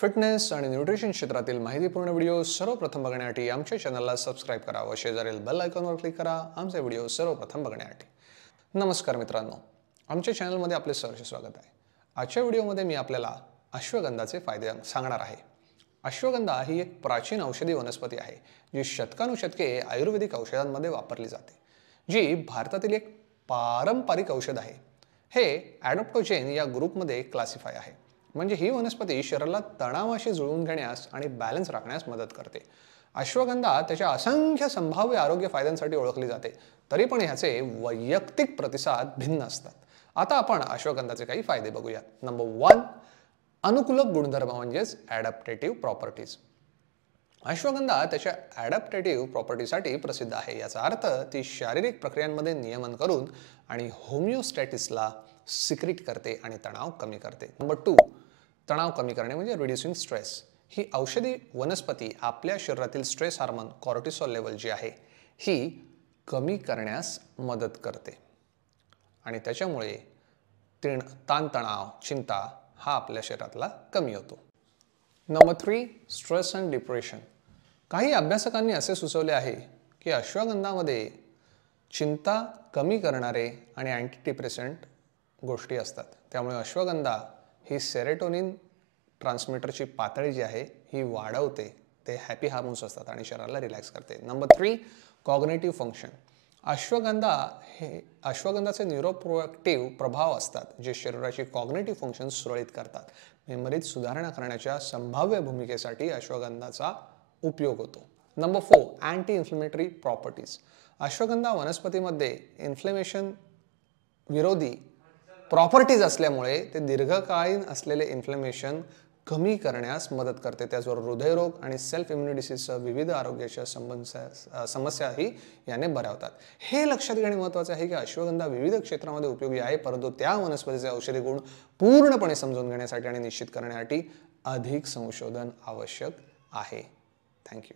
Fitness आणि nutrition क्षेत्रातील माहितीपूर्ण व्हिडिओ सर्वप्रथम बघण्यासाठी आमच्या चॅनलला सबस्क्राइब करा व शेजारील बेल आयकॉनवर क्लिक करा आमचे व्हिडिओ सर्वप्रथम बघण्यासाठी। नमस्कार मित्रांनो, आमच्या चॅनलमध्ये आपले सहर्ष स्वागत आहे। आजच्या व्हिडिओमध्ये मी आपल्याला अश्वगंधाचे फायदे सांगणार आहे। अश्वगंधा ही एक प्राचीन औषधी वनस्पती आहे जी शतकानुशतके आयुर्वेदिक औषधांमध्ये वापरली जाते, जी भारतातील एक पारंपरिक औषध आहे। हे ॲडॉप्टोजेन या ग्रुपमध्ये क्लासिफाय आहे, म्हणजे ही वनस्पती शरीराला तणावाशी जुळवून घेण्यास आणि बॅलन्स राखण्यास मदत करते। अश्वगंधा त्याच्या असंख्य संभाव्य आरोग्य फायद्यांसाठी ओळखली जाते, तरी पण ह्याचे वैयक्तिक प्रतिसाद भिन्न असतात। आता आपण अश्वगंधाचे काही फायदे बघूया। नंबर 1, अनुकूलक गुणधर्म म्हणजेच ॲडॅप्टेटिव्ह प्रॉपर्टीज। अश्वगंधा त्याच्या ॲडॅप्टेटिव्ह प्रॉपर्टीसाठी प्रसिद्ध आहे। याचा अर्थ ती शारीरिक प्रक्रियांमध्ये नियमन करून आणि होमिओस्टॅटिसला सिक्रीट करते आणि तणाव कमी करते। नंबर 2, तणाव कमी करणे म्हणजे रिड्युसिंग स्ट्रेस। ही औषधी वनस्पती आपल्या शरीरातील स्ट्रेस हार्मोन कॉर्टिसॉल लेवल जी आहे ही कमी करण्यास मदत करते आणि त्याच्यामुळे ताणतणाव, चिंता हा आपल्या शरीरातला कमी होतो। Number 3, stress and depression. काही अभ्यासकांनी असे सुचवले आहे की अश्वगंधामध्ये चिंता कमी करणारे आणि अँटी डिप्रेसंट गोष्टी असतात, त्यामुळे अश्वगंधा ही सेरोटोनिन ट्रान्समीटरची पातळी जी आहे ही वाढवते। ते हॅपी हार्मोन्स असतात आणि शरीराला रिलॅक्स करते। Number 3, cognitive function. अश्वगंधाचे न्यूरोप्रोएक्टिव्ह प्रभाव असतात, जे शरीराची कॉग्निटिव्ह फंक्शन सुरळीत करतात। मेमरीत सुधारणा करण्याच्या संभाव्य भूमिकेसाठी अश्वगंधाचा उपयोग होतो। Number 4, anti inflammatory properties. Ashwagandha वनस्पतीमध्ये इन्फ्लेमेशन विरोधी प्रॉपर्टीज असल्यामुळे ते दीर्घकालीन असलेले इन्फ्लेमेशन कमी करण्यास मदत करते। त्याचबरोबर हृदयरोग आणि सेल्फ इम्युनिटी डिसीजसह विविध आरोग्याच्या समस्याही याने बऱ्या होतात। हे लक्षात घेणे महत्त्वाचे आहे की अश्वगंधा विविध क्षेत्रामध्ये उपयोगी आहे, परंतु त्या वनस्पतीचे औषधी गुण पूर्णपणे समजून घेण्यासाठी आणि निश्चित करण्यासाठी अधिक संशोधन आवश्यक आहे। थँक्यू।